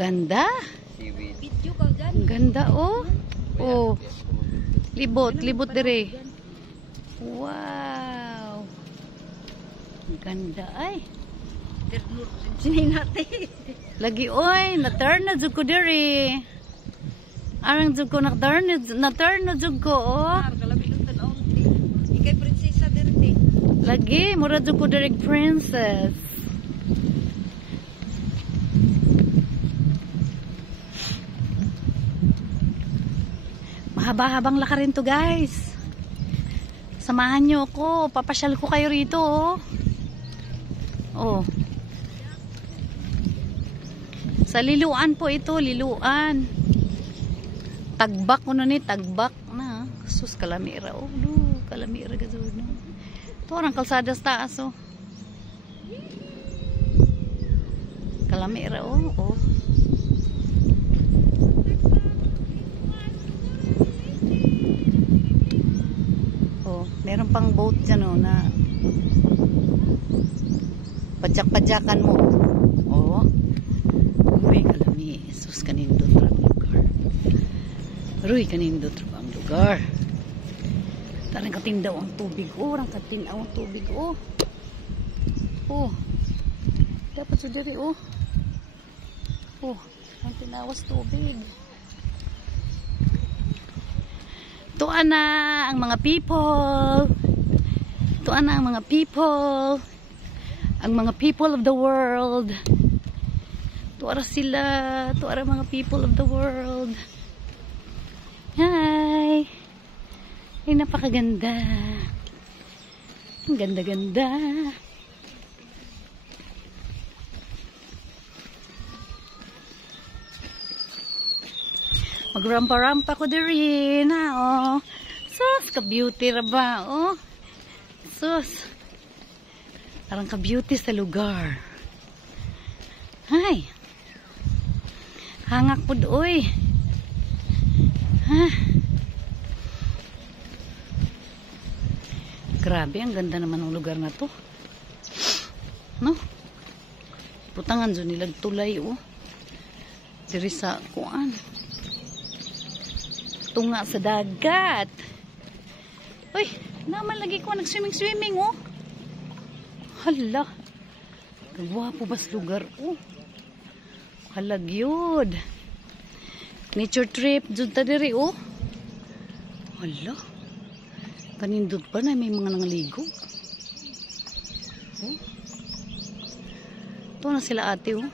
Ganda. Ganda oh. Oh. Libot dire. Wow. Ganda ay. Lagi oy, na-turn na jud ko dire. Arang jud ko na-turn na jud ko oh. Ikay prinsesa dire. Lagi mura jud ko dire princess. Mahaba-habang lakarin to guys. Samahan nyo ako. Papasyal ko kayo rito oh. Oh. Sa liluan po ito. Liluan. Tagbak ko ni. Tagbak na. Sus kalamira oh. Kalamira gazod no. Ito orang kalsada sa taas oh. Kalamira oh. Oh. Meron pang boat dyan o na padyak-padyakan mo. Oo. Uy, kalami. Sus, kanindot ang lugar. Uy, kanindot ang lugar. Tarang katindaw ang tubig. Oh, tarang katindaw ang tubig. Oh. Oh. Dapat sa diri. Oh. Oh. Ang tinawas tubig. Tuan na ang mga people. Tuan na ang mga people. Ang mga people of the world. Tuara sila. Tuara mga people of the world. Hi. Ay, napakaganda. Ang ganda-ganda. Magrampa-rampa ko din ha, oh. Sus, ka-beauty ra ba, oh. Sus. Parang ka-beauty sa lugar. Hay. Hangak po doy. Ha. Grabe, ang ganda naman ng lugar na to. No? Putangan dyan nilag tulay, oh. Diri sa kuan. Tunga sa dagat. Uy, naman lagi ko nag-swimming, oh. Hala. Gwapo bas lugar, oh. Halagyod. Nature trip, dyan ta diri, oh. Hala. Kanindot pa na, may mga nangaligo. Oh. Ito na sila ate, oh.